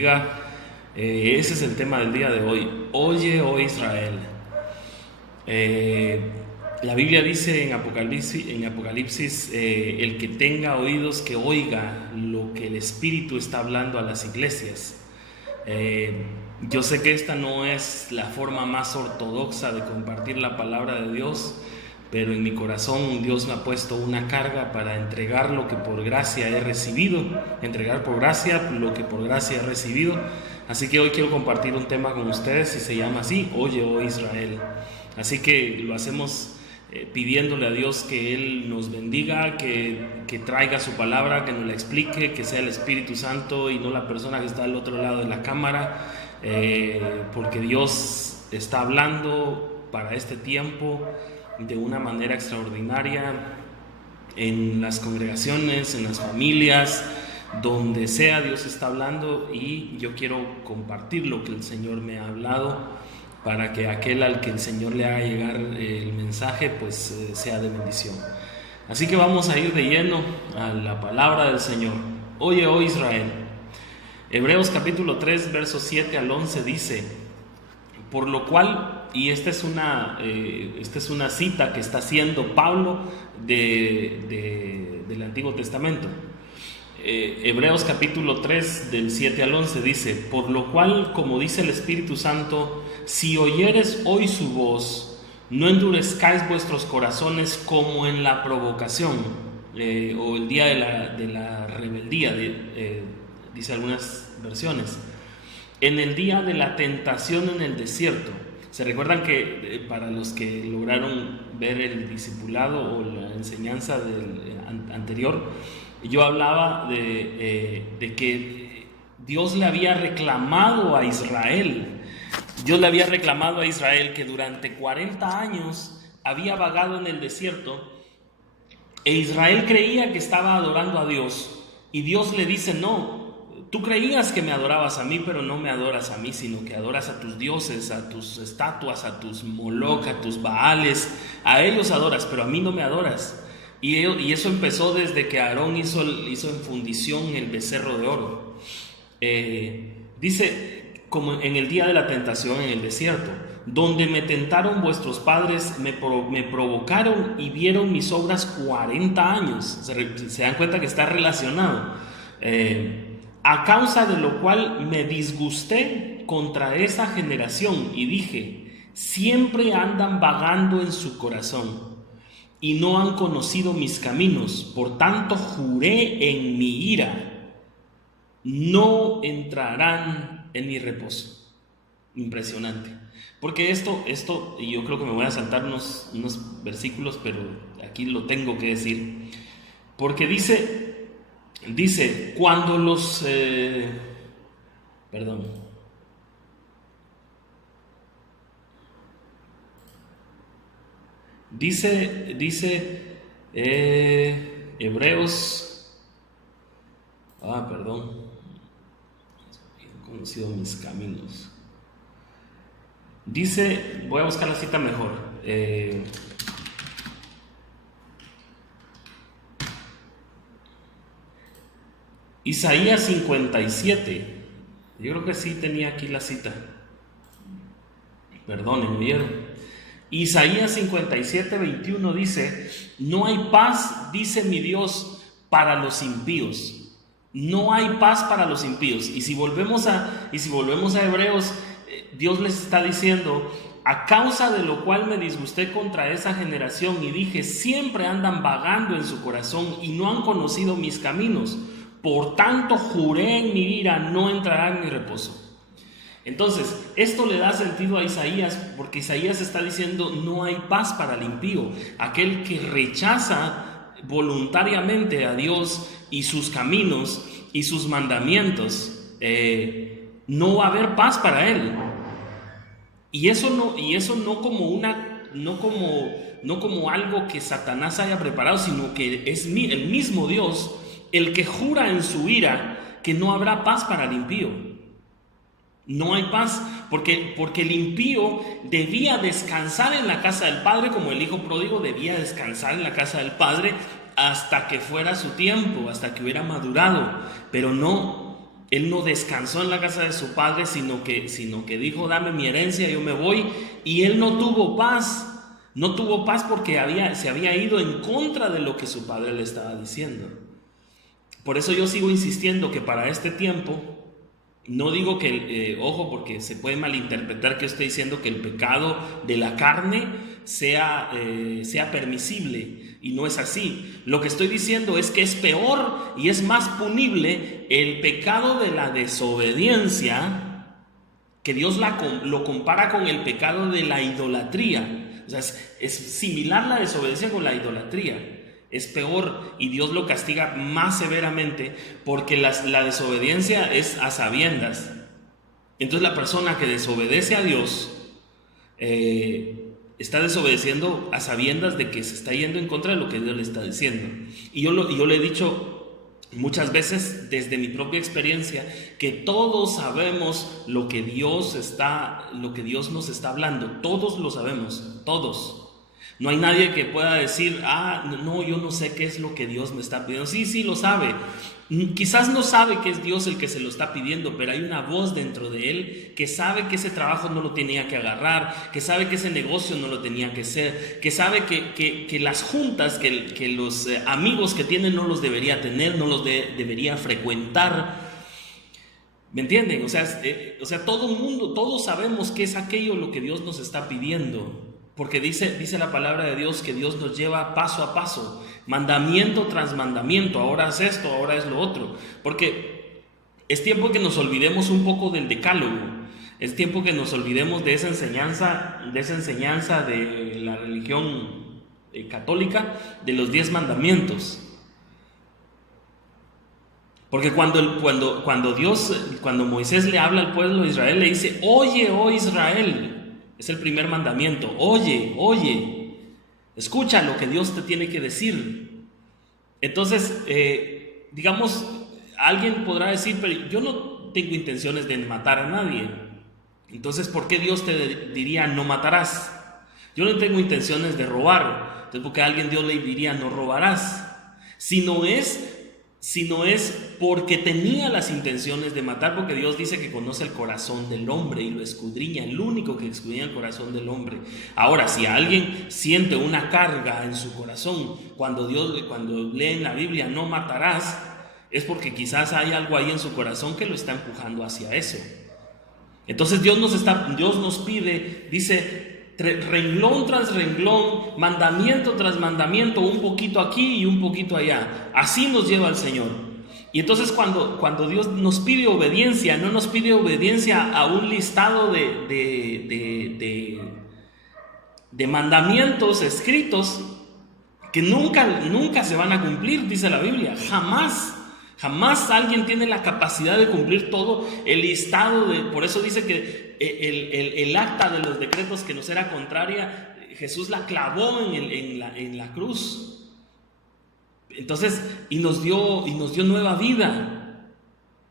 bendiga. Ese es el tema del día de hoy. Oye, oh Israel. La Biblia dice en Apocalipsis, el que tenga oídos que oiga lo que el Espíritu está hablando a las iglesias. Yo sé que esta no es la forma más ortodoxa de compartir la palabra de Dios, pero en mi corazón Dios me ha puesto una carga para entregar lo que por gracia he recibido, entregar por gracia lo que por gracia he recibido. Así que hoy quiero compartir un tema con ustedes y se llama así: Oye, oh Israel. Así que lo hacemos pidiéndole a Dios que Él nos bendiga, que traiga su palabra, que nos la explique, que sea el Espíritu Santo y no la persona que está al otro lado de la cámara, porque Dios está hablando para este tiempo de una manera extraordinaria en las congregaciones, en las familias, donde sea Dios está hablando, y yo quiero compartir lo que el Señor me ha hablado para que aquel al que el Señor le haga llegar el mensaje pues sea de bendición. Así que vamos a ir de lleno a la palabra del Señor. Oye, oh Israel. Hebreos capítulo 3 versos 7 al 11 dice: por lo cual, y esta es una cita que está haciendo Pablo del Antiguo Testamento. Hebreos capítulo 3 del 7 al 11 dice: por lo cual, como dice el Espíritu Santo, si oyeres hoy su voz, no endurezcáis vuestros corazones como en la provocación, o el día de la rebeldía, dice algunas versiones, en el día de la tentación en el desierto. ¿Se recuerdan que para los que lograron ver el discipulado o la enseñanza anterior, yo hablaba de que Dios le había reclamado a Israel? Dios le había reclamado a Israel que durante 40 años había vagado en el desierto, e Israel creía que estaba adorando a Dios, y Dios le dice: no, tú creías que me adorabas a mí, pero no me adoras a mí, sino que adoras a tus dioses, a tus estatuas, a tus Moloch, a tus Baales. A ellos adoras, pero a mí no me adoras. Y eso empezó desde que Aarón hizo en fundición el becerro de oro. Dice, como en el día de la tentación en el desierto, donde me tentaron vuestros padres, me provocaron y vieron mis obras 40 años. Se dan cuenta que está relacionado. A causa de lo cual me disgusté contra esa generación y dije: siempre andan vagando en su corazón y no han conocido mis caminos. Por tanto juré en mi ira: no entrarán en mi reposo. Impresionante. Porque esto, y yo creo que me voy a saltar unos versículos, pero aquí lo tengo que decir. Porque dice, cuando los... Dice Hebreos... He conocido mis caminos. Dice, voy a buscar la cita mejor. Isaías 57. Yo creo que sí tenía aquí la cita. Perdónenme, ¿vieron? Isaías 57, 21 dice: no hay paz, dice mi Dios, para los impíos. No hay paz para los impíos. Y si volvemos a Hebreos, Dios les está diciendo: a causa de lo cual me disgusté contra esa generación y dije: siempre andan vagando en su corazón y no han conocido mis caminos. Por tanto juré en mi ira: no entrará en mi reposo. Entonces, esto le da sentido a Isaías, porque Isaías está diciendo: no hay paz para el impío. Aquel que rechaza voluntariamente a Dios y sus caminos y sus mandamientos, no va a haber paz para él. Y eso no como algo que Satanás haya preparado, sino que es el mismo Dios el que jura en su ira que no habrá paz para el impío. No hay paz, porque el impío debía descansar en la casa del Padre, como el hijo pródigo debía descansar en la casa del Padre hasta que fuera su tiempo, hasta que hubiera madurado. Pero no, Él no descansó en la casa de su padre, sino que dijo, dame mi herencia, yo me voy. Y él no tuvo paz. No tuvo paz porque se había ido en contra de lo que su padre le estaba diciendo. Por eso yo sigo insistiendo que para este tiempo, no digo que, ojo, porque se puede malinterpretar que estoy diciendo que el pecado de la carne sea permisible, y no es así. Lo que estoy diciendo es que es peor y es más punible el pecado de la desobediencia, que Dios lo compara con el pecado de la idolatría. O sea, es similar la desobediencia con la idolatría. Es peor y Dios lo castiga más severamente porque la desobediencia es a sabiendas. Entonces la persona que desobedece a Dios está desobedeciendo a sabiendas de que se está yendo en contra de lo que Dios le está diciendo. Y yo le he dicho muchas veces desde mi propia experiencia que todos sabemos lo que Dios nos está hablando. Todos lo sabemos, todos. No hay nadie que pueda decir, no, yo no sé qué es lo que Dios me está pidiendo. Sí, lo sabe. Quizás no sabe que es Dios el que se lo está pidiendo, pero hay una voz dentro de él que sabe que ese trabajo no lo tenía que agarrar, que sabe que ese negocio no lo tenía que hacer, que sabe que las juntas, que los amigos que tiene no los debería tener, no los debería frecuentar. ¿Me entienden? O sea, todos sabemos qué es aquello lo que Dios nos está pidiendo. Porque dice la palabra de Dios que Dios nos lleva paso a paso, mandamiento tras mandamiento. Ahora es esto, ahora es lo otro. Porque es tiempo que nos olvidemos un poco del decálogo. Es tiempo que nos olvidemos de esa enseñanza de la religión católica, de los 10 mandamientos. Porque cuando Moisés le habla al pueblo de Israel, le dice, oye, oh Israel. Es el primer mandamiento. Oye, escucha lo que Dios te tiene que decir. Entonces, digamos, alguien podrá decir, pero yo no tengo intenciones de matar a nadie. Entonces, ¿por qué Dios te diría no matarás? Yo no tengo intenciones de robar. Entonces, ¿por qué Dios le diría no robarás? Si no es porque tenía las intenciones de matar, porque Dios dice que conoce el corazón del hombre y lo escudriña, el único que escudriña el corazón del hombre. Ahora, si alguien siente una carga en su corazón cuando lee en la Biblia no matarás, es porque quizás hay algo ahí en su corazón que lo está empujando hacia eso. Entonces Dios nos pide, dice, renglón tras renglón, mandamiento tras mandamiento, un poquito aquí y un poquito allá. Así nos lleva el Señor. Y entonces cuando Dios nos pide obediencia, no nos pide obediencia a un listado de mandamientos escritos que nunca se van a cumplir, dice la Biblia. Jamás alguien tiene la capacidad de cumplir todo el listado por eso dice que el acta de los decretos que nos era contraria, Jesús la clavó en la cruz. Entonces, y nos dio nueva vida.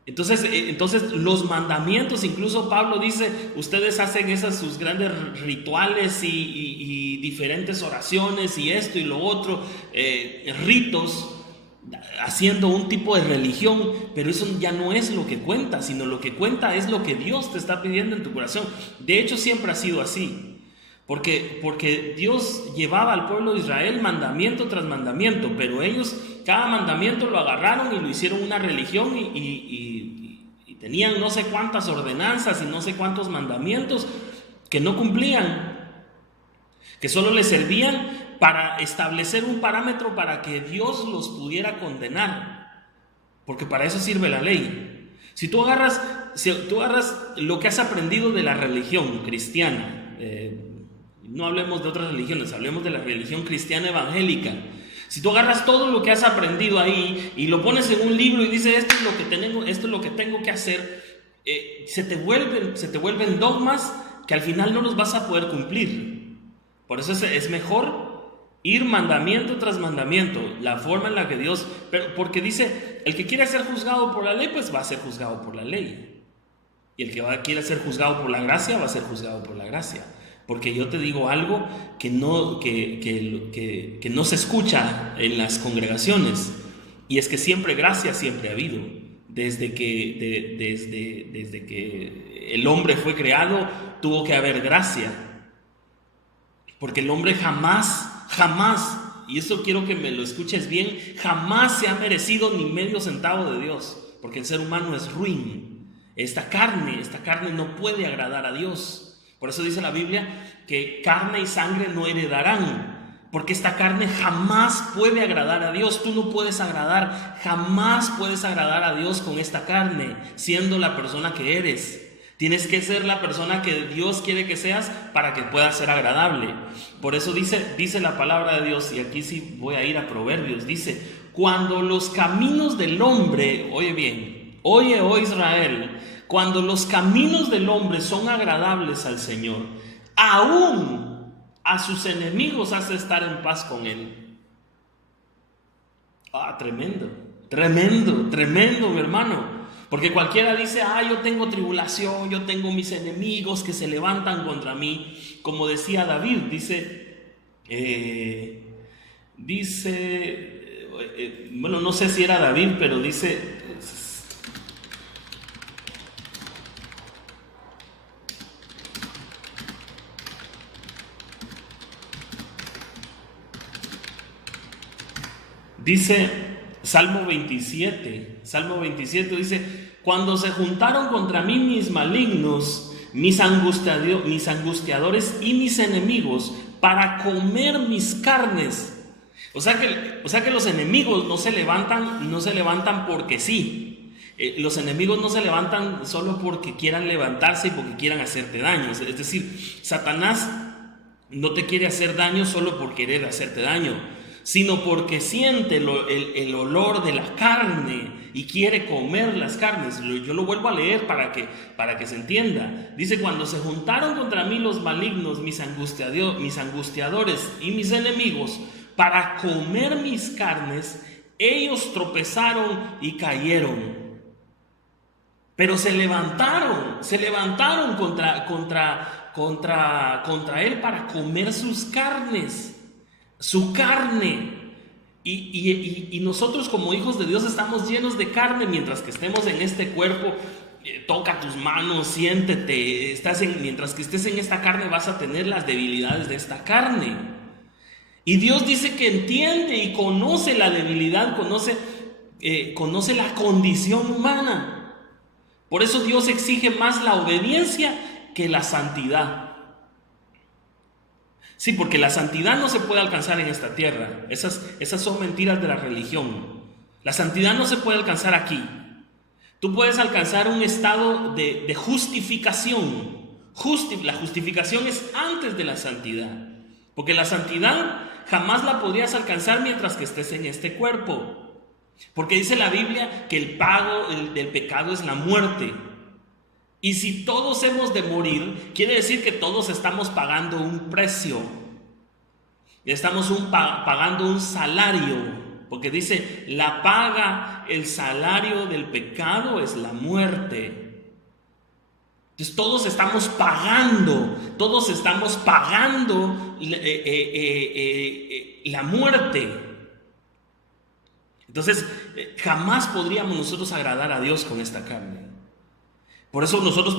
Entonces los mandamientos, incluso Pablo dice, ustedes hacen sus grandes rituales y diferentes oraciones y esto y lo otro, ritos, haciendo un tipo de religión, pero eso ya no es lo que cuenta, sino lo que cuenta es lo que Dios te está pidiendo en tu corazón. De hecho, siempre ha sido así, porque Dios llevaba al pueblo de Israel mandamiento tras mandamiento, pero ellos cada mandamiento lo agarraron y lo hicieron una religión y tenían no sé cuántas ordenanzas y no sé cuántos mandamientos que no cumplían, que solo les servían para establecer un parámetro para que Dios los pudiera condenar, porque para eso sirve la ley. Si tú agarras lo que has aprendido de la religión cristiana, no hablemos de otras religiones, hablemos de la religión cristiana evangélica. Si tú agarras todo lo que has aprendido ahí y lo pones en un libro y dices, esto es lo que tengo que hacer, se te vuelven dogmas que al final no los vas a poder cumplir. Por eso es mejor ir mandamiento tras mandamiento, la forma en la que Dios, porque dice, el que quiere ser juzgado por la ley, pues va a ser juzgado por la ley. Y el que quiere ser juzgado por la gracia, va a ser juzgado por la gracia. Porque yo te digo algo que no se escucha en las congregaciones, y es que siempre gracia siempre ha habido. desde que el hombre fue creado, tuvo que haber gracia. Porque el hombre jamás, y eso quiero que me lo escuches bien, jamás se ha merecido ni medio centavo de Dios. Porque el ser humano es ruin. Esta carne no puede agradar a Dios. Por eso dice la Biblia que carne y sangre no heredarán. Porque esta carne jamás puede agradar a Dios. Tú no puedes jamás puedes agradar a Dios con esta carne, siendo la persona que eres. Tienes que ser la persona que Dios quiere que seas para que puedas ser agradable. Por eso dice la palabra de Dios, y aquí sí voy a ir a Proverbios, dice: cuando los caminos del hombre, oye bien, oye, oh Israel, cuando los caminos del hombre son agradables al Señor, aún a sus enemigos hace estar en paz con él. Tremendo, mi hermano. Porque cualquiera dice: yo tengo tribulación, yo tengo mis enemigos que se levantan contra mí. Como decía David, bueno, no sé si era David, pero dice... Dice Salmo 27 dice: cuando se juntaron contra mí mis malignos, mis angustiadores y mis enemigos para comer mis carnes. O sea que los enemigos no se levantan porque sí. Los enemigos no se levantan solo porque quieran levantarse y porque quieran hacerte daño. Es decir, Satanás no te quiere hacer daño solo por querer hacerte daño, sino porque siente el olor de la carne y quiere comer las carnes. Yo lo vuelvo a leer para que se entienda. Dice: cuando se juntaron contra mí los malignos, mis angustiadores y mis enemigos, para comer mis carnes, ellos tropezaron y cayeron. Pero se levantaron contra él para comer sus carnes. Su carne. Y nosotros como hijos de Dios estamos llenos de carne mientras que estemos en este cuerpo. Toca tus manos, siéntete. Mientras que estés en esta carne vas a tener las debilidades de esta carne. Y Dios dice que entiende y conoce la debilidad, conoce la condición humana. Por eso Dios exige más la obediencia que la santidad. Sí, porque la santidad no se puede alcanzar en esta tierra. Esas son mentiras de la religión. La santidad no se puede alcanzar aquí. Tú puedes alcanzar un estado de justificación. La justificación es antes de la santidad. Porque la santidad jamás la podrías alcanzar mientras que estés en este cuerpo. Porque dice la Biblia que el pago del pecado es la muerte. Y si todos hemos de morir, quiere decir que todos estamos pagando un precio. Estamos pagando un salario. Porque dice: la paga, el salario del pecado es la muerte. Entonces todos estamos pagando la muerte. Entonces jamás podríamos nosotros agradar a Dios con esta carne. Por eso nosotros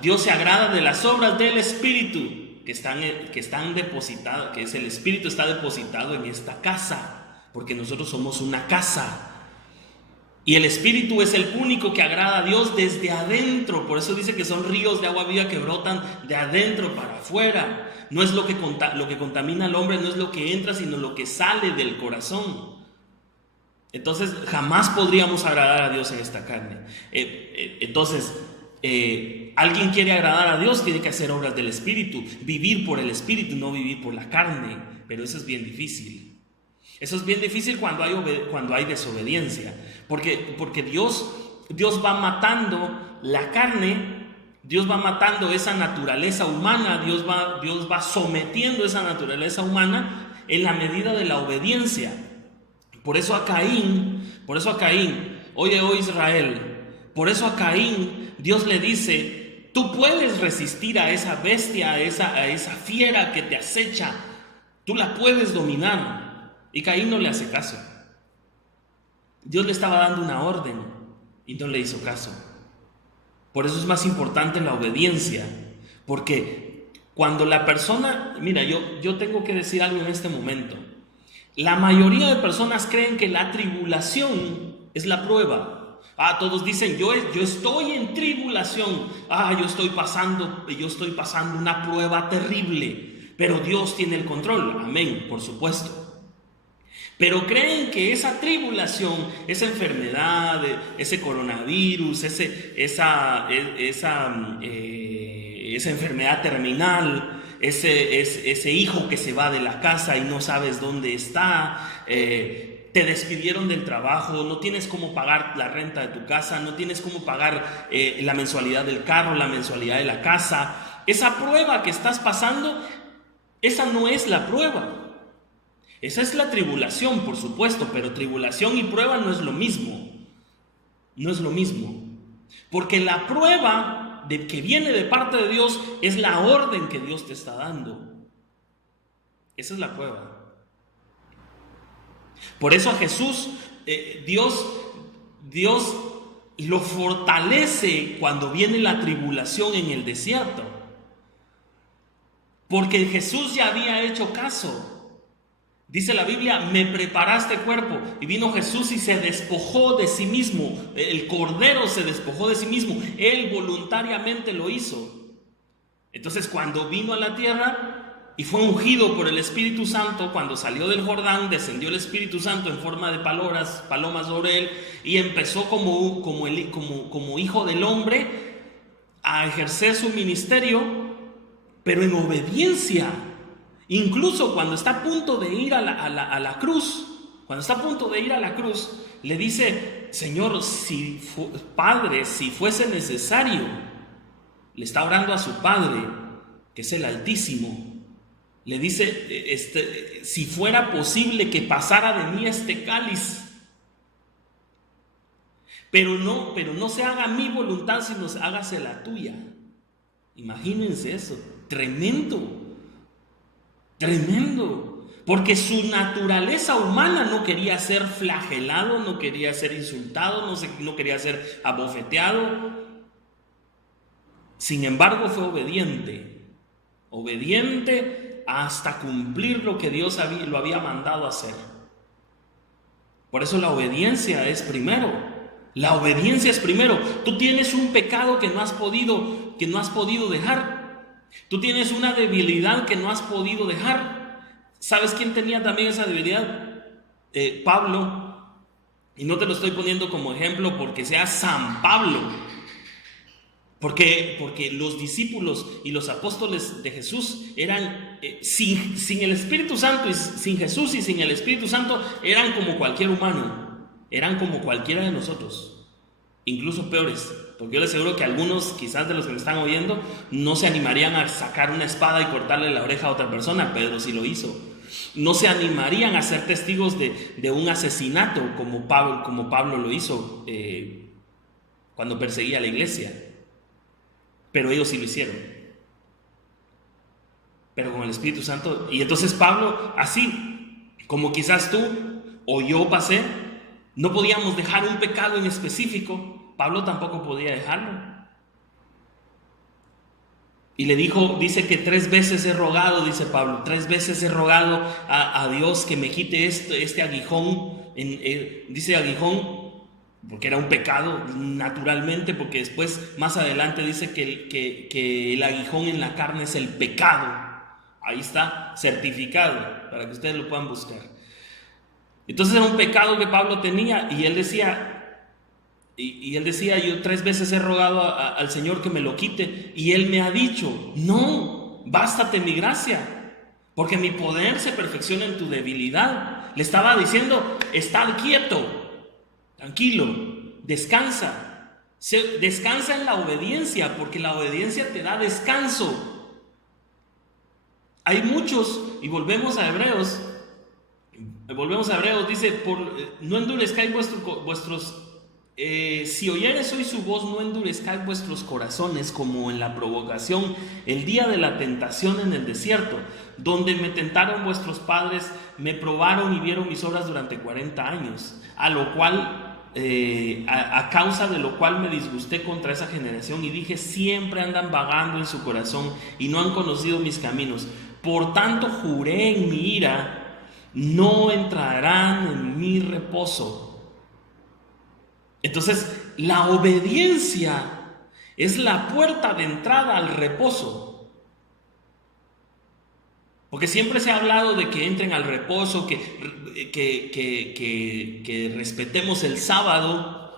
Dios se agrada de las obras del Espíritu que están depositadas, que es el Espíritu está depositado en esta casa, porque nosotros somos una casa. Y el Espíritu es el único que agrada a Dios desde adentro. Por eso dice que son ríos de agua viva que brotan de adentro para afuera. No es lo que contamina al hombre, no es lo que entra, sino lo que sale del corazón. Entonces jamás podríamos agradar a Dios en esta carne. Alguien quiere agradar a Dios, tiene que hacer obras del Espíritu, vivir por el Espíritu, no vivir por la carne. Pero eso es bien difícil. Eso es bien difícil cuando hay desobediencia, porque Dios va matando la carne, Dios va matando esa naturaleza humana, Dios va sometiendo esa naturaleza humana en la medida de la obediencia. Por eso a Caín, oye, oh Israel, por eso a Caín Dios le dice: tú puedes resistir a esa bestia, a esa fiera que te acecha, tú la puedes dominar. Y Caín no le hace caso. Dios le estaba dando una orden. y no le hizo caso. Por eso es más importante la obediencia, porque cuando la persona, mira, yo tengo que decir algo en este momento. La mayoría de personas creen que la tribulación es la prueba. Todos dicen, yo estoy en tribulación. Yo estoy pasando una prueba terrible, pero Dios tiene el control. Amén, por supuesto. Pero creen que esa tribulación, esa enfermedad, ese coronavirus, esa enfermedad terminal, ese hijo que se va de la casa y no sabes dónde está, te despidieron del trabajo, no tienes cómo pagar la renta de tu casa, no tienes cómo pagar la mensualidad del carro, la mensualidad de la casa. Esa prueba que estás pasando, esa no es la prueba. Esa es la tribulación, por supuesto, pero tribulación y prueba no es lo mismo. No es lo mismo. Porque la prueba que viene de parte de Dios es la orden que Dios te está dando. Esa es la prueba. Por eso a Jesús, Dios lo fortalece cuando viene la tribulación en el desierto. Porque Jesús ya había hecho caso. Dice la Biblia, me preparaste cuerpo. Y vino Jesús y se despojó de sí mismo. El Cordero se despojó de sí mismo. Él voluntariamente lo hizo. Entonces cuando vino a la tierra y fue ungido por el Espíritu Santo, cuando salió del Jordán, descendió el Espíritu Santo en forma de palomas sobre él, y empezó como hijo del hombre a ejercer su ministerio, pero en obediencia. Incluso cuando está a punto de ir a la cruz, le dice, Señor, Padre, si fuese necesario, le está orando a su Padre, que es el Altísimo, le dice, si fuera posible que pasara de mí este cáliz, pero no se haga mi voluntad, sino hágase la tuya. Imagínense eso, tremendo, porque su naturaleza humana no quería ser flagelado, no quería ser insultado, no quería ser abofeteado. Sin embargo, fue obediente hasta cumplir lo que Dios lo había mandado hacer. Por eso la obediencia es primero. Tú tienes un pecado que no has podido dejar. Tú tienes una debilidad que no has podido dejar. ¿Sabes quién tenía también esa debilidad? Pablo. Y no te lo estoy poniendo como ejemplo porque sea San Pablo. Porque los discípulos y los apóstoles de Jesús eran, sin el Espíritu Santo y sin Jesús y sin el Espíritu Santo, eran como cualquier humano. Eran como cualquiera de nosotros. Incluso peores. Porque yo les aseguro que algunos, quizás de los que me están oyendo, no se animarían a sacar una espada y cortarle la oreja a otra persona. Pedro sí lo hizo. No se animarían a ser testigos de un asesinato como Pablo lo hizo cuando perseguía a la iglesia. Pero ellos sí lo hicieron. Pero con el Espíritu Santo. Y entonces Pablo, así como quizás tú o yo pasé, no podíamos dejar un pecado en específico. Pablo tampoco podía dejarlo. Y dice que 3 veces he rogado, dice Pablo, 3 veces he rogado a Dios que me quite este aguijón. Dice aguijón porque era un pecado naturalmente, porque después más adelante dice que el aguijón en la carne es el pecado. Ahí está certificado para que ustedes lo puedan buscar. Entonces era un pecado que Pablo tenía y él decía, yo 3 veces he rogado al Señor que me lo quite, y Él me ha dicho, no, bástate mi gracia, porque mi poder se perfecciona en tu debilidad. Le estaba diciendo, estar quieto, tranquilo, descansa en la obediencia, porque la obediencia te da descanso. Hay muchos, y volvemos a Hebreos, dice, no endurezcáis vuestros si oyeres hoy su voz, no endurezcáis vuestros corazones como en la provocación, el día de la tentación en el desierto, donde me tentaron vuestros padres, me probaron y vieron mis obras durante 40 años, a lo cual a causa de lo cual me disgusté contra esa generación y dije, siempre andan vagando en su corazón y no han conocido mis caminos. Por tanto juré en mi ira, no entrarán en mi reposo. Entonces, la obediencia es la puerta de entrada al reposo. Porque siempre se ha hablado de que entren al reposo, que respetemos el sábado,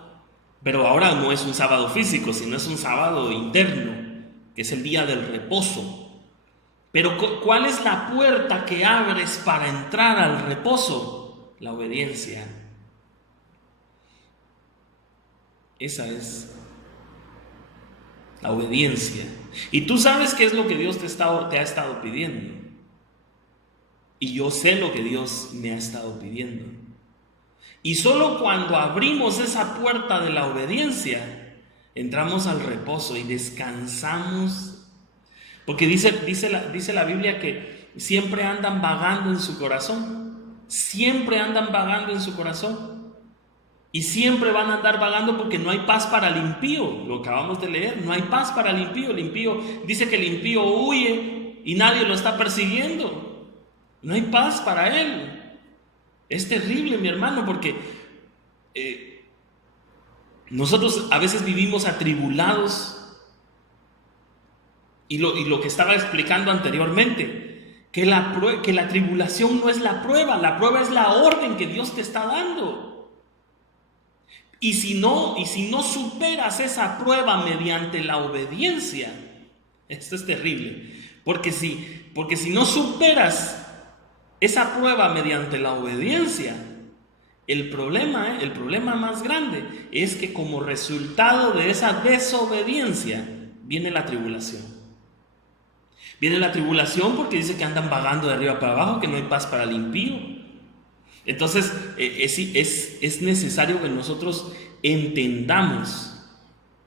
pero ahora no es un sábado físico, sino es un sábado interno, que es el día del reposo. Pero ¿cuál es la puerta que abres para entrar al reposo? La obediencia. Esa es la obediencia. Y tú sabes qué es lo que Dios te ha estado pidiendo. Y yo sé lo que Dios me ha estado pidiendo. Y solo cuando abrimos esa puerta de la obediencia, entramos al reposo y descansamos. Porque dice la Biblia que siempre andan vagando en su corazón. Siempre andan vagando en su corazón. Y siempre van a andar vagando porque no hay paz para el impío. Lo acabamos de leer, no hay paz para el impío. El impío dice que el impío huye y nadie lo está persiguiendo. No hay paz para él. Es terrible, mi hermano, porque nosotros a veces vivimos atribulados. Y lo que estaba explicando anteriormente, que la tribulación no es la prueba es la orden que Dios te está dando. Y si no superas esa prueba mediante la obediencia, esto es terrible, porque si no superas esa prueba mediante la obediencia, el problema más grande es que como resultado de esa desobediencia viene la tribulación. Viene la tribulación porque dice que andan vagando de arriba para abajo, que no hay paz para el impío. Entonces es necesario que nosotros entendamos,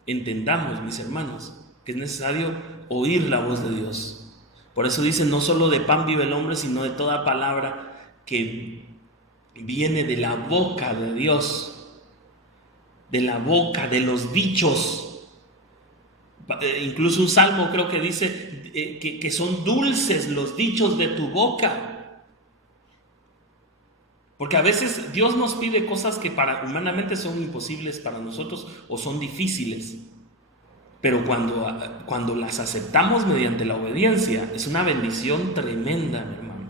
mis hermanos, que es necesario oír la voz de Dios. Por eso dice, no solo de pan vive el hombre, sino de toda palabra que viene de la boca de Dios, de la boca, de los dichos. Incluso un salmo creo que dice que son dulces los dichos de tu boca. Porque a veces Dios nos pide cosas que humanamente son imposibles para nosotros o son difíciles. Pero cuando las aceptamos mediante la obediencia, es una bendición tremenda, mi hermano.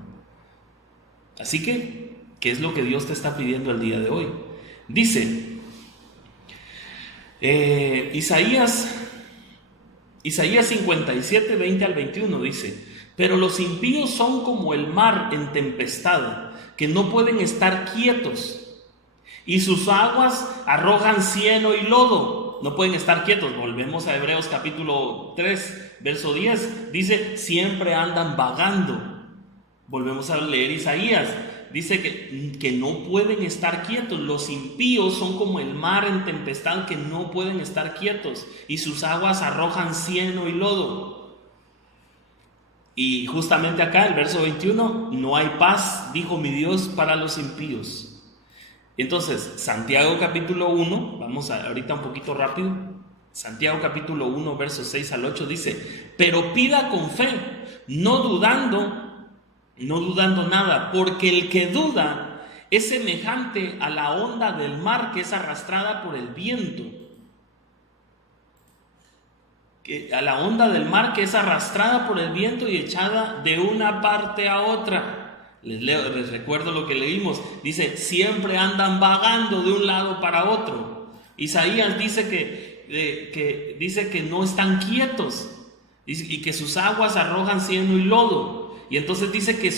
Así que, ¿qué es lo que Dios te está pidiendo el día de hoy? Dice, Isaías 57, 20 al 21 dice, pero los impíos son como el mar en tempestad, que no pueden estar quietos, y sus aguas arrojan cieno y lodo. No pueden estar quietos. Volvemos a Hebreos capítulo 3, verso 10. Dice, siempre andan vagando. Volvemos a leer Isaías. Dice que no pueden estar quietos. Los impíos son como el mar en tempestad que no pueden estar quietos. Y sus aguas arrojan cieno y lodo. Y justamente acá, el verso 21, no hay paz, dijo mi Dios, para los impíos. Entonces, Santiago capítulo 1, vamos ahorita un poquito rápido. Santiago capítulo 1, versos 6 al 8 dice, pero pida con fe, no dudando nada, porque el que duda es semejante a la onda del mar que es arrastrada por el viento. A la onda del mar que es arrastrada por el viento y echada de una parte a otra. Les recuerdo lo que leímos. Dice, siempre andan vagando de un lado para otro. Isaías dice que no están quietos y que sus aguas arrojan cieno y lodo. Y entonces dice que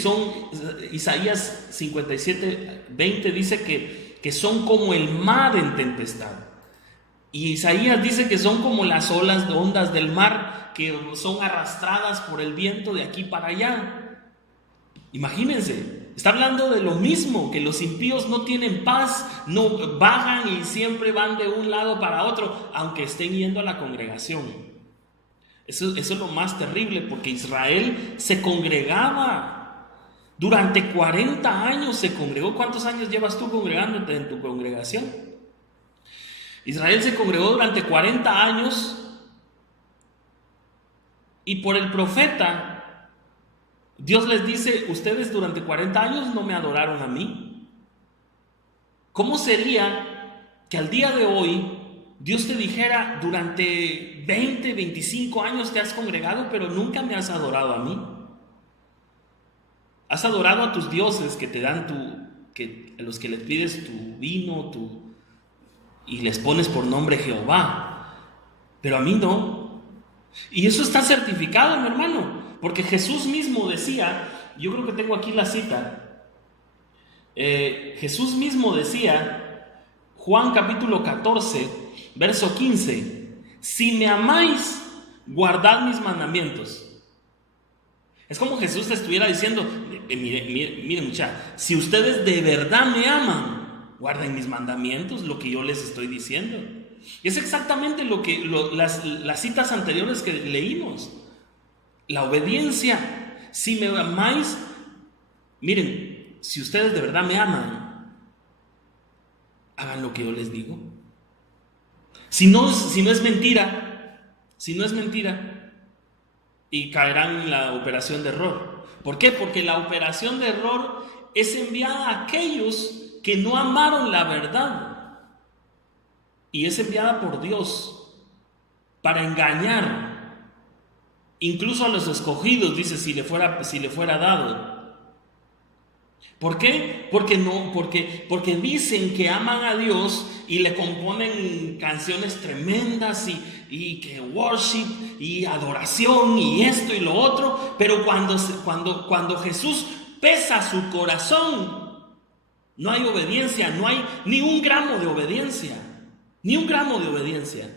Isaías 57, 20 dice que son como el mar en tempestad. Y Isaías dice que son como las ondas del mar que son arrastradas por el viento de aquí para allá. Imagínense, está hablando de lo mismo, que los impíos no tienen paz, no vagan y siempre van de un lado para otro, aunque estén yendo a la congregación. Eso es lo más terrible, porque Israel se congregaba. Durante 40 años se congregó. ¿Cuántos años llevas tú congregándote en tu congregación? Israel se congregó durante 40 años y por el profeta Dios les dice: ustedes durante 40 años no me adoraron a mí. ¿Cómo sería que al día de hoy Dios te dijera: durante 20, 25 años te has congregado, pero nunca me has adorado a mí? Has adorado a tus dioses que te dan a los que les pides tu vino, y les pones por nombre Jehová, pero a mí no. Y eso está certificado, mi hermano, porque Jesús mismo decía, yo creo que tengo aquí la cita, Jesús mismo decía, Juan capítulo 14, verso 15, si me amáis, guardad mis mandamientos. Es como Jesús te estuviera diciendo, mire muchacha, si ustedes de verdad me aman, guarden mis mandamientos, lo que yo les estoy diciendo. Es exactamente lo que las citas anteriores que leímos. La obediencia. Si me amáis, miren, si ustedes de verdad me aman, hagan lo que yo les digo. Si no es mentira, y caerán en la operación de error. ¿Por qué? Porque la operación de error es enviada a aquellos que no amaron la verdad, y es enviada por Dios para engañar incluso a los escogidos, dice, si le fuera dado. ¿Por qué? Porque dicen que aman a Dios y le componen canciones tremendas y que worship y adoración y esto y lo otro, pero cuando Jesús pesa su corazón, no hay obediencia, no hay ni un gramo de obediencia, ni un gramo de obediencia.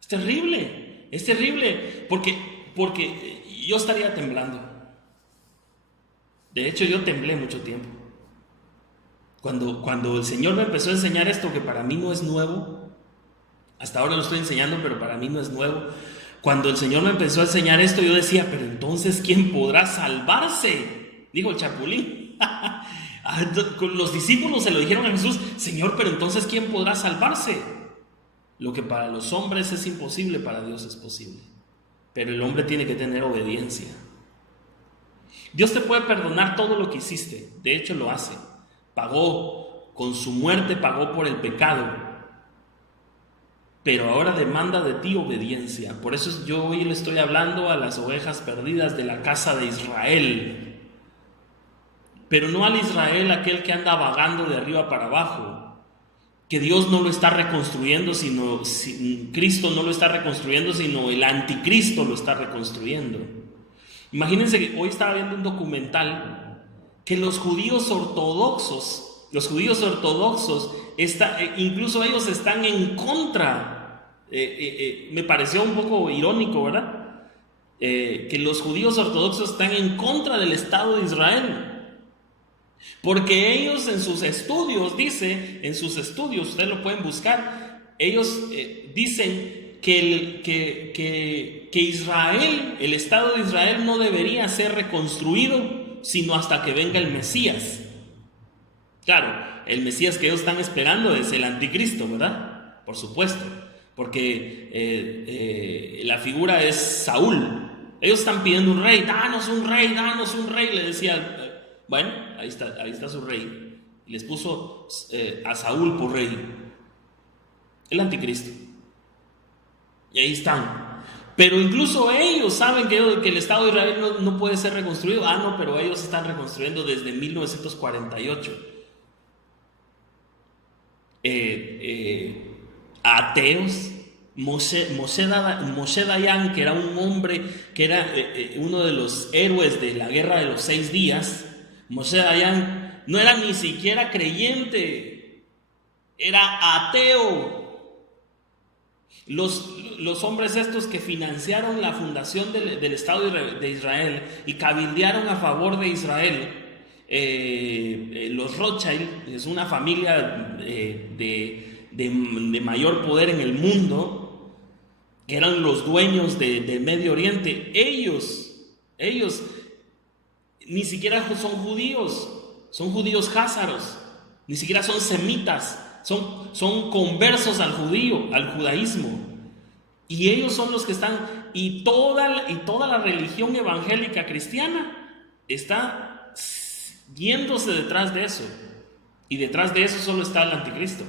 Es terrible, porque yo estaría temblando. De hecho, yo temblé mucho tiempo. Cuando el Señor me empezó a enseñar esto, que para mí no es nuevo, hasta ahora lo estoy enseñando, pero para mí no es nuevo. Cuando el Señor me empezó a enseñar esto, yo decía, pero entonces, ¿quién podrá salvarse? Dijo el chapulín. Los discípulos se lo dijeron a Jesús: Señor, pero entonces, ¿quién podrá salvarse? Lo que para los hombres es imposible, para Dios es posible. Pero el hombre tiene que tener obediencia. Dios te puede perdonar todo lo que hiciste. De hecho, lo hace. Pagó, con su muerte pagó por el pecado. Pero ahora demanda de ti obediencia. Por eso yo hoy le estoy hablando a las ovejas perdidas de la casa de Israel. Pero no al Israel aquel que anda vagando de arriba para abajo, que Dios no lo está reconstruyendo, Cristo no lo está reconstruyendo, sino el anticristo lo está reconstruyendo. Imagínense que hoy estaba viendo un documental que los judíos ortodoxos, incluso ellos están en contra. Me pareció un poco irónico, ¿verdad? Que los judíos ortodoxos están en contra del Estado de Israel. Porque ellos en sus estudios, ustedes lo pueden buscar, ellos dicen que Israel, el Estado de Israel, no debería ser reconstruido sino hasta que venga el Mesías. Claro, el Mesías que ellos están esperando es el anticristo, ¿verdad? Por supuesto, porque la figura es Saúl. Ellos están pidiendo un rey, danos un rey, le decía. Bueno, ahí está su rey. Y les puso a Saúl por rey, el anticristo. Y ahí están. Pero incluso ellos saben que el Estado de Israel no puede ser reconstruido. No, pero ellos están reconstruyendo desde 1948. Ateos. Moshe Dayan, que era un hombre, que era uno de los héroes de la guerra de los 6 días. Moshe Dayan no era ni siquiera creyente, era ateo. Los hombres estos que financiaron la fundación del Estado de Israel y cabildearon a favor de Israel, los Rothschild, es una familia de mayor poder en el mundo, que eran los dueños de Medio Oriente. Ellos ni siquiera son judíos házaros, ni siquiera son semitas, son conversos al judaísmo. Y ellos son los que están, y toda la religión evangélica cristiana está yéndose detrás de eso. Y detrás de eso solo está el anticristo.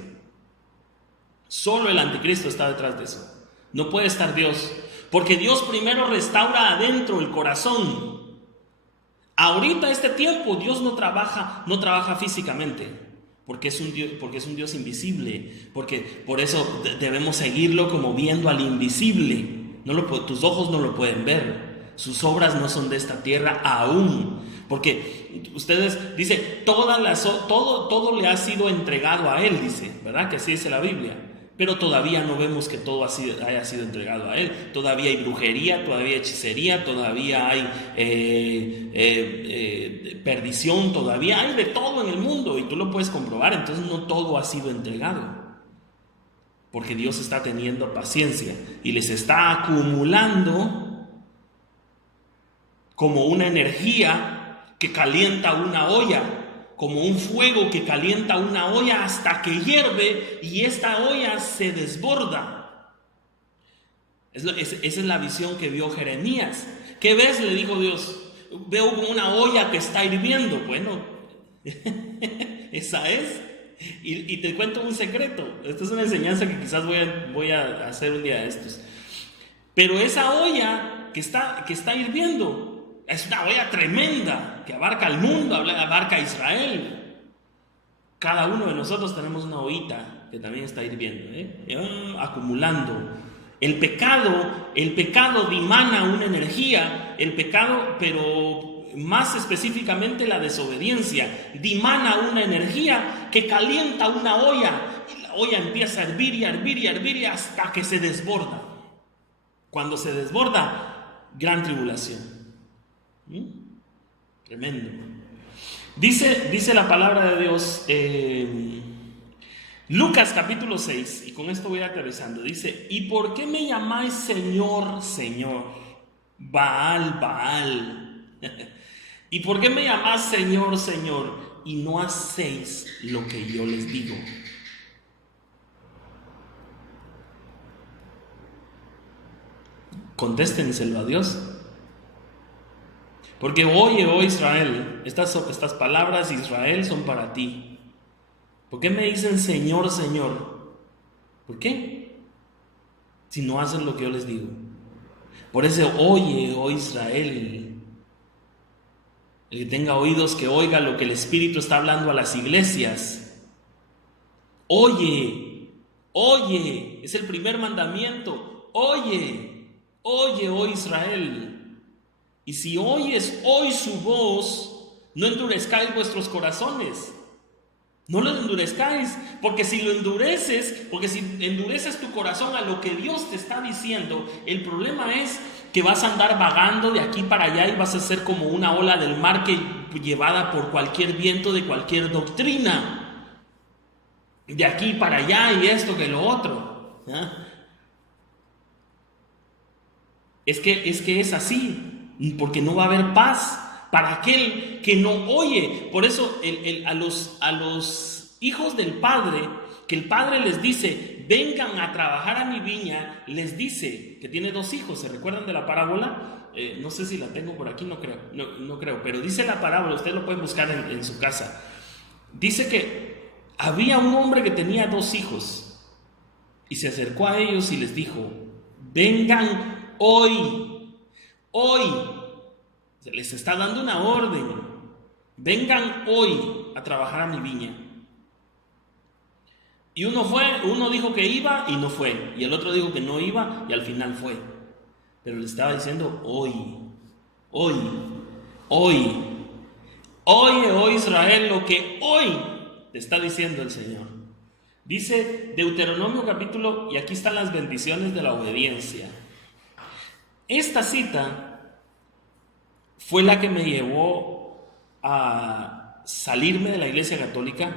Solo el anticristo está detrás de eso. No puede estar Dios. Porque Dios primero restaura adentro el corazón. Ahorita, este tiempo, Dios no trabaja físicamente. Porque es un Dios invisible. Porque por eso debemos seguirlo como viendo al invisible. Tus ojos no lo pueden ver. Sus obras no son de esta tierra aún. Porque ustedes, dice, todo le ha sido entregado a Él, dice, ¿verdad? Que así dice la Biblia. Pero todavía no vemos que todo haya sido entregado a Él. Todavía hay brujería, todavía hay hechicería, todavía hay perdición, todavía hay de todo en el mundo. Y tú lo puedes comprobar, entonces no todo ha sido entregado. Porque Dios está teniendo paciencia y les está acumulando como una energía que calienta una olla. Como un fuego que calienta una olla hasta que hierve y esta olla se desborda. Esa es la visión que vio Jeremías. ¿Qué ves? Le dijo Dios. Veo una olla que está hirviendo. Bueno, esa es. Y te cuento un secreto. Esta es una enseñanza que quizás voy a hacer un día de estos. Pero esa olla que está hirviendo es una olla tremenda que abarca el mundo, abarca a Israel. Cada uno de nosotros tenemos una ollita que también está hirviendo, acumulando. El pecado dimana una energía, pero más específicamente la desobediencia, dimana una energía que calienta una olla y la olla empieza a hervir y a hervir y a hervir hasta que se desborda. Cuando se desborda, gran tribulación. Tremendo. Dice la palabra de Dios, Lucas capítulo 6, y con esto voy aterrizando. Dice: ¿y por qué me llamáis Señor, Señor? Baal, Baal. ¿Y por qué me llamás Señor, Señor? Y no hacéis lo que yo les digo. Contéstenselo a Dios. Porque oye, oh Israel, estas palabras, Israel, son para ti. ¿Por qué me dicen Señor, Señor? ¿Por qué? Si no hacen lo que yo les digo. Por eso, oye, oh Israel. El que tenga oídos, que oiga lo que el Espíritu está hablando a las iglesias. Oye, oye, es el primer mandamiento. Oye, oh Israel. Y si oyes hoy su voz, no endurezcáis vuestros corazones. No lo endurezcáis, porque si endureces tu corazón a lo que Dios te está diciendo, el problema es que vas a andar vagando de aquí para allá y vas a ser como una ola del mar llevada por cualquier viento de cualquier doctrina. De aquí para allá y esto que lo otro. Es que es así. Porque no va a haber paz para aquel que no oye. Por eso a los hijos del Padre, que el Padre les dice, vengan a trabajar a mi viña, les dice que tiene 2 hijos. ¿Se recuerdan de la parábola? No sé si la tengo por aquí, no creo, pero dice la parábola, ustedes lo pueden buscar en su casa. Dice que había un hombre que tenía 2 hijos y se acercó a ellos y les dijo: vengan hoy. Hoy se les está dando una orden. Vengan hoy a trabajar a mi viña. Y uno dijo que iba y no fue. Y el otro dijo que no iba y al final fue. Pero le estaba diciendo hoy. Oye, oh Israel, lo que hoy te está diciendo el Señor. Dice Deuteronomio capítulo, y aquí están las bendiciones de la obediencia. Esta cita fue la que me llevó a salirme de la Iglesia Católica,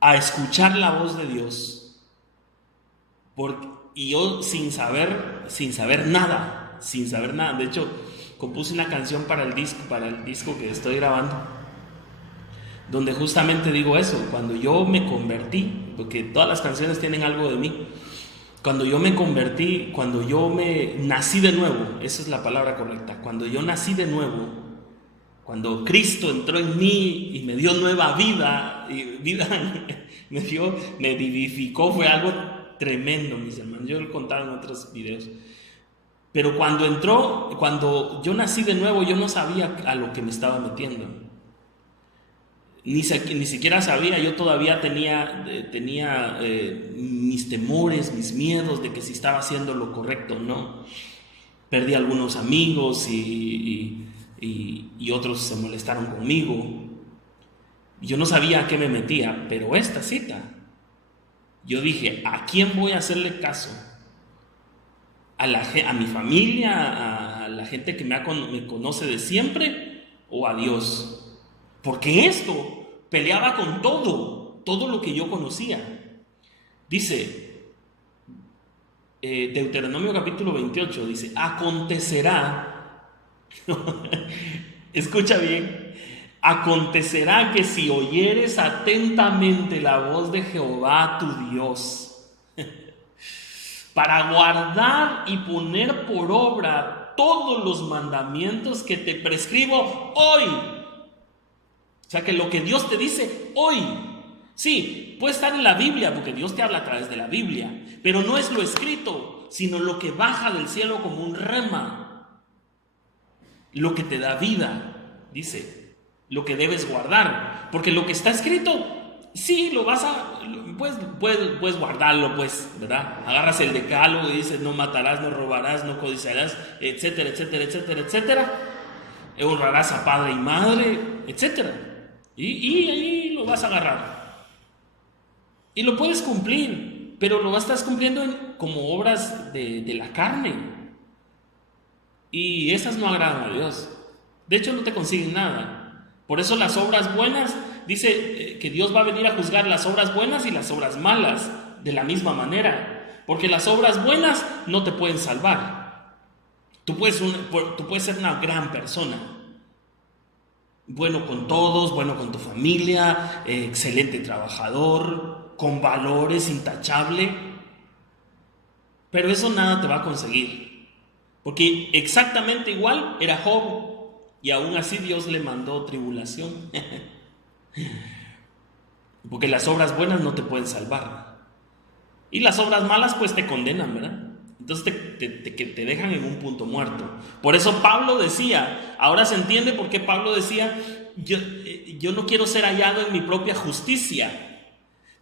a escuchar la voz de Dios, y yo sin saber nada. De hecho, compuse una canción para el disco que estoy grabando. donde justamente digo eso, cuando yo me convertí, porque todas las canciones tienen algo de mí, cuando yo me convertí, cuando yo me nací de nuevo, esa es la palabra correcta, cuando yo nací de nuevo, cuando Cristo entró en mí y me dio nueva vida, me vivificó, fue algo tremendo, mis hermanos. Yo lo he contado en otros videos. Pero cuando yo nací de nuevo, yo no sabía a lo que me estaba metiendo. Ni siquiera sabía, yo todavía tenía mis temores, mis miedos de que si estaba haciendo lo correcto o no. Perdí algunos amigos y otros se molestaron conmigo. Yo no sabía a qué me metía, pero esta cita, yo dije, ¿a quién voy a hacerle caso? ¿A mi familia, a la gente que me conoce de siempre, o a Dios? Porque esto peleaba con todo lo que yo conocía. Dice, Deuteronomio capítulo 28, dice, acontecerá, escucha bien, acontecerá que si oyeres atentamente la voz de Jehová tu Dios, para guardar y poner por obra todos los mandamientos que te prescribo hoy. O sea, que lo que Dios te dice hoy, sí, puede estar en la Biblia, porque Dios te habla a través de la Biblia, pero no es lo escrito, sino lo que baja del cielo como un rema, lo que te da vida, dice, lo que debes guardar, porque lo que está escrito, sí, puedes guardarlo, pues, ¿verdad? Agarras el decálogo y dices, no matarás, no robarás, no codiciarás, etcétera, etcétera, etcétera, etcétera. Honrarás a padre y madre, etcétera. Y ahí lo vas a agarrar. Y lo puedes cumplir, pero lo estás cumpliendo como obras de la carne. Y esas no agradan a Dios. De hecho, no te consiguen nada. Por eso las obras buenas, dice que Dios va a venir a juzgar las obras buenas y las obras malas de la misma manera. Porque las obras buenas no te pueden salvar. Tú puedes ser una gran persona. Bueno con todos, bueno con tu familia, excelente trabajador, con valores, intachable. Pero eso nada te va a conseguir. Porque exactamente igual era Job. Y aún así Dios le mandó tribulación. Porque las obras buenas no te pueden salvar. Y las obras malas pues te condenan, ¿verdad? Entonces te dejan en un punto muerto. Por eso Pablo decía, ahora se entiende por qué Pablo decía, yo no quiero ser hallado en mi propia justicia.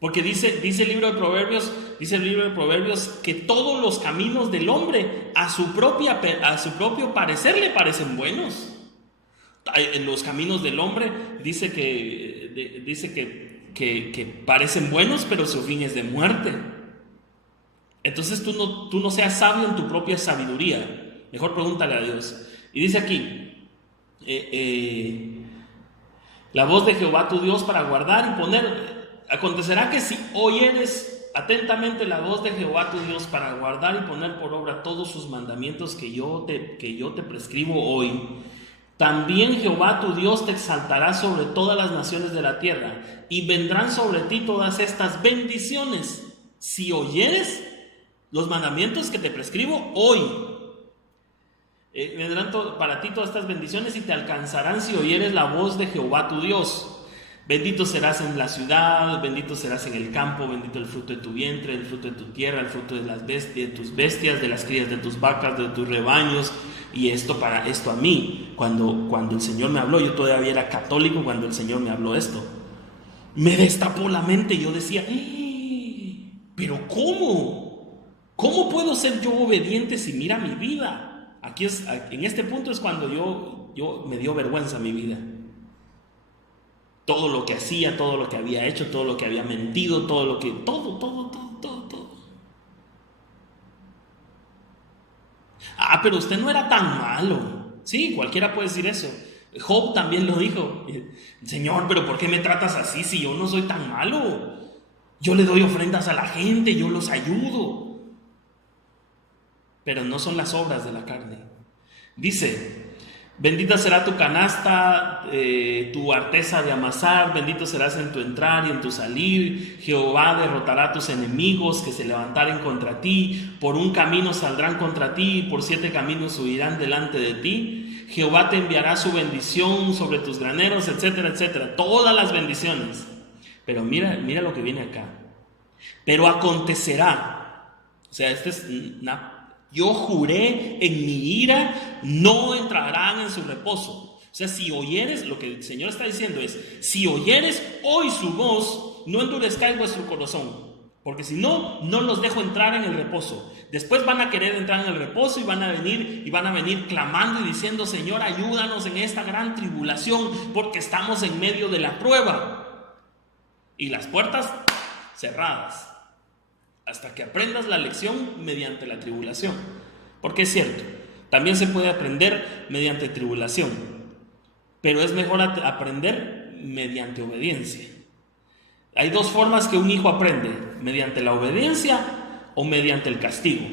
Porque dice el libro de Proverbios que todos los caminos del hombre a su propio parecer le parecen buenos. Los caminos del hombre dice que parecen buenos, pero su fin es de muerte. Entonces tú no seas sabio en tu propia sabiduría. Mejor pregúntale a Dios. Y dice aquí, la voz de Jehová tu Dios para guardar y poner. Acontecerá que si oyeres atentamente la voz de Jehová tu Dios para guardar y poner por obra todos sus mandamientos que yo te prescribo hoy, también Jehová tu Dios te exaltará sobre todas las naciones de la tierra, y vendrán sobre ti todas estas bendiciones, si oyeres los mandamientos que te prescribo hoy. Vendrán para ti todas estas bendiciones y te alcanzarán si oyeres la voz de Jehová tu Dios. Bendito serás en la ciudad, bendito serás en el campo, bendito el fruto de tu vientre, el fruto de tu tierra, el fruto de tus bestias, de las crías de tus vacas, de tus rebaños. Y esto a mí, cuando el Señor me habló, yo todavía era católico cuando el Señor me habló esto, me destapó la mente. Yo decía, pero ¿cómo? ¿Cómo puedo ser yo obediente si mira mi vida? En este punto es cuando yo me dio vergüenza mi vida. Todo lo que hacía, todo lo que había hecho, todo lo que había mentido, todo. Pero usted no era tan malo. Sí, cualquiera puede decir eso. Job también lo dijo. Señor, pero ¿por qué me tratas así si yo no soy tan malo? Yo le doy ofrendas a la gente, yo los ayudo. Pero no son las obras de la carne. Dice, Bendita será tu canasta, tu arteza de amasar, bendito serás en tu entrar y en tu salir. Jehová derrotará a tus enemigos que se levantaren contra ti. Por un camino saldrán contra ti, y por 7 caminos huirán delante de ti. Jehová te enviará su bendición sobre tus graneros, etcétera, etcétera. Todas las bendiciones. Pero mira lo que viene acá. Pero acontecerá, o sea, yo juré en mi ira, no entrarán en su reposo. O sea, si oyeres, lo que el Señor está diciendo es, si oyeres hoy su voz, no endurezcáis vuestro corazón, porque si no, no los dejo entrar en el reposo. Después van a querer entrar en el reposo y van a venir clamando y diciendo, Señor, ayúdanos en esta gran tribulación, porque estamos en medio de la prueba. Y las puertas cerradas, hasta que aprendas la lección mediante la tribulación. Porque es cierto, también se puede aprender mediante tribulación, pero es mejor aprender mediante obediencia. Hay 2 formas que un hijo aprende: mediante la obediencia o mediante el castigo.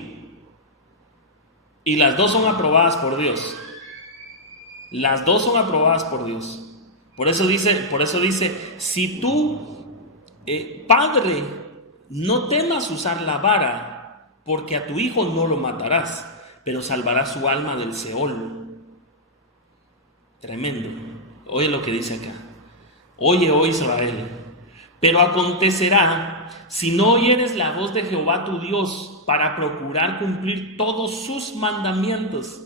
Y las 2 son aprobadas por Dios. Las 2 son aprobadas por Dios. Por eso dice, si tú, padre, no temas usar la vara, porque a tu hijo no lo matarás, pero salvarás su alma del Seol. Tremendo. Oye lo que dice acá. Oye, oh Israel. Pero acontecerá, si no oyeres la voz de Jehová tu Dios para procurar cumplir todos sus mandamientos.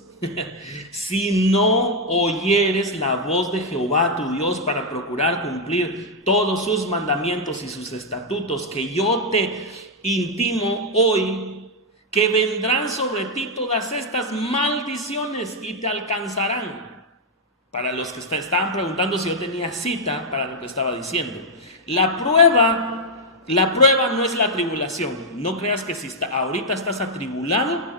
Si no oyeres la voz de Jehová tu Dios para procurar cumplir todos sus mandamientos y sus estatutos que yo te intimo hoy, que vendrán sobre ti todas estas maldiciones y te alcanzarán. Para los que estaban preguntando si yo tenía cita para lo que estaba diciendo, la prueba no es la tribulación. No creas que si ahorita estás atribulado,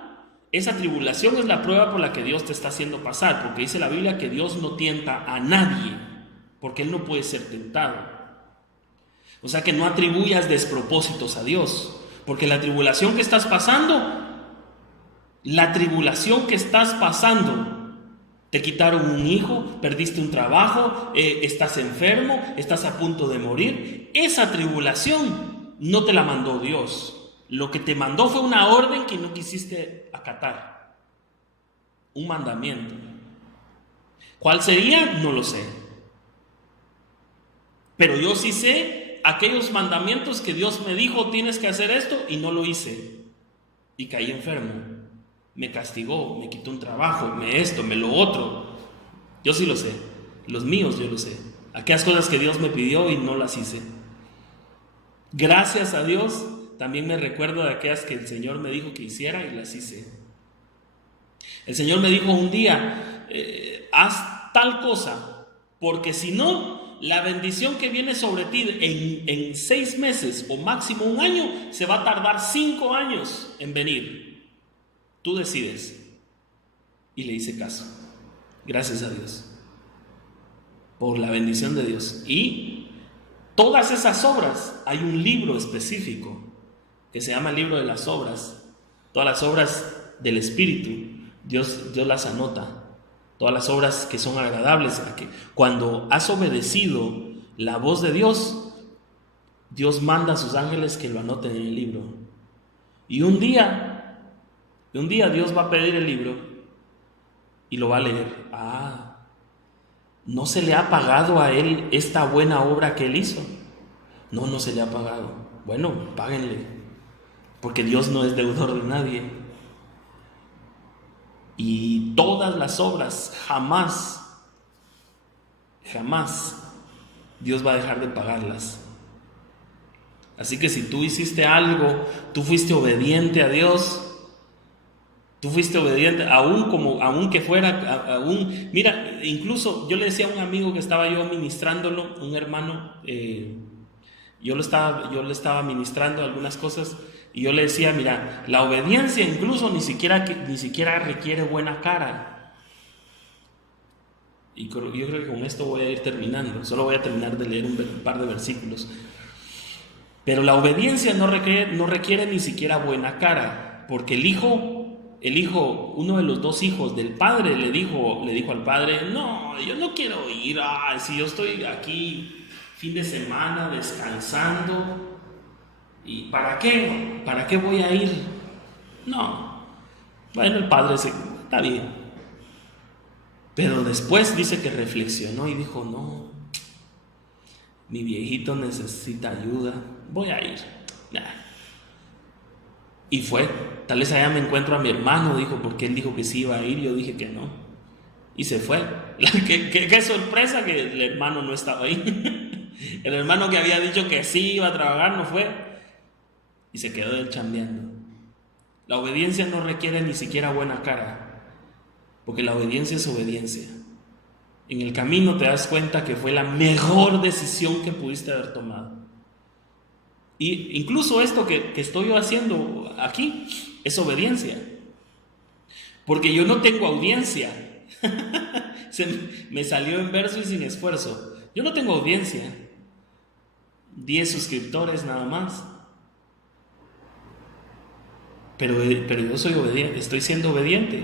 esa tribulación es la prueba por la que Dios te está haciendo pasar, porque dice la Biblia que Dios no tienta a nadie, porque Él no puede ser tentado. O sea que no atribuyas despropósitos a Dios, porque la tribulación que estás pasando, te quitaron un hijo, perdiste un trabajo, estás enfermo, estás a punto de morir, esa tribulación no te la mandó Dios. Lo que te mandó fue una orden que no quisiste acatar, un mandamiento. ¿Cuál sería? No lo sé. Pero yo sí sé aquellos mandamientos que Dios me dijo, tienes que hacer esto, y no lo hice. Y caí enfermo. Me castigó, me quitó un trabajo, me lo otro. Yo sí lo sé. Los míos yo lo sé. Aquellas cosas que Dios me pidió y no las hice. Gracias a Dios, también me recuerdo de aquellas que el Señor me dijo que hiciera y las hice. El Señor me dijo un día, haz tal cosa, porque si no, la bendición que viene sobre ti en 6 meses o máximo 1 año, se va a tardar 5 años en venir. Tú decides. Y le hice caso. Gracias a Dios. Por la bendición de Dios. Y todas esas obras, hay un libro específico que se llama el libro de las obras. Todas las obras del Espíritu, Dios las anota. Todas las obras que son agradables. Cuando has obedecido la voz de Dios, Dios manda a sus ángeles que lo anoten en el libro. Y un día Dios va a pedir el libro y lo va a leer. ¿No se le ha pagado a él esta buena obra que él hizo? No se le ha pagado. Bueno, páguenle. Porque Dios no es deudor de nadie. Y todas las obras, jamás Dios va a dejar de pagarlas. Así que si tú hiciste algo, tú fuiste obediente a Dios, aunque fuera, mira, incluso yo le decía a un amigo que estaba yo ministrándolo, un hermano, yo le estaba ministrando algunas cosas. Y yo le decía, mira, la obediencia incluso ni siquiera requiere buena cara. Y yo creo que con esto voy a ir terminando. Solo voy a terminar de leer un par de versículos. Pero la obediencia no requiere ni siquiera buena cara, porque el hijo el hijo, uno de los dos hijos del padre le dijo al padre, no, yo no quiero ir, si yo estoy aquí fin de semana descansando, ¿y para qué? ¿Para qué voy a ir? No. Bueno, el padre está bien. Pero después dice que reflexionó y dijo, no, mi viejito necesita ayuda, voy a ir. Nah. Y fue. Tal vez allá me encuentro a mi hermano, dijo, porque él dijo que sí iba a ir, yo dije que no. Y se fue. Qué sorpresa que el hermano no estaba ahí. El hermano que había dicho que sí iba a trabajar no fue. Y se quedó él chambeando. La obediencia no requiere ni siquiera buena cara, porque la obediencia es obediencia. En el camino te das cuenta que fue la mejor decisión que pudiste haber tomado. Y incluso esto que estoy yo haciendo aquí es obediencia, porque yo no tengo audiencia. Me salió en verso y sin esfuerzo. Yo no tengo audiencia, 10 suscriptores nada más, pero yo soy obediente, estoy siendo obediente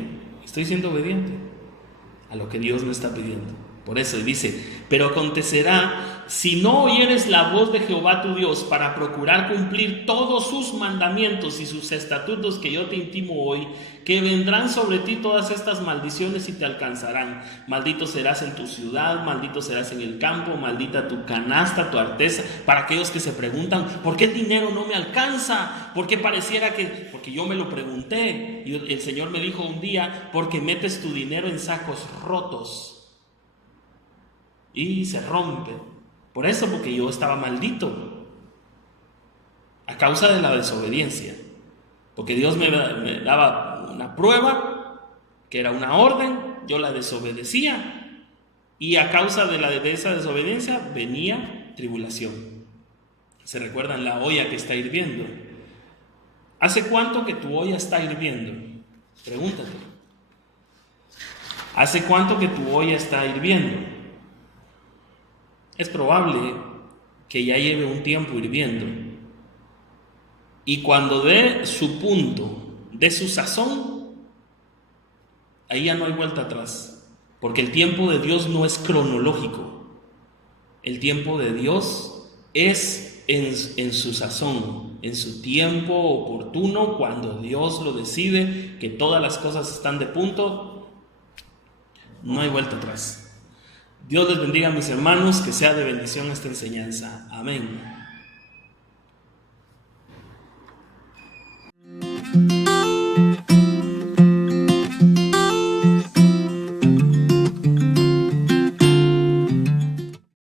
a lo que Dios me está pidiendo. Por eso dice, pero acontecerá, si no oyeres la voz de Jehová tu Dios para procurar cumplir todos sus mandamientos y sus estatutos que yo te intimo hoy, que vendrán sobre ti todas estas maldiciones y te alcanzarán. Maldito serás en tu ciudad, maldito serás en el campo, maldita tu canasta, tu arteza. Para aquellos que se preguntan, ¿por qué el dinero no me alcanza? ¿Por qué pareciera que...? Porque yo me lo pregunté y el Señor me dijo un día, porque metes tu dinero en sacos rotos y se rompe. Por eso, porque yo estaba maldito a causa de la desobediencia, porque Dios me daba una prueba que era una orden, yo la desobedecía y a causa de esa desobediencia venía tribulación. ¿Se recuerdan la olla que está hirviendo? ¿Hace cuánto que tu olla está hirviendo? Pregúntate. ¿Hace cuánto que tu olla está hirviendo? Es probable que ya lleve un tiempo hirviendo. Y cuando dé su punto, dé su sazón, ahí ya no hay vuelta atrás. Porque el tiempo de Dios no es cronológico. El tiempo de Dios es en su sazón, en su tiempo oportuno, cuando Dios lo decide, que todas las cosas están de punto, no hay vuelta atrás. Dios les bendiga, mis hermanos, que sea de bendición esta enseñanza. Amén.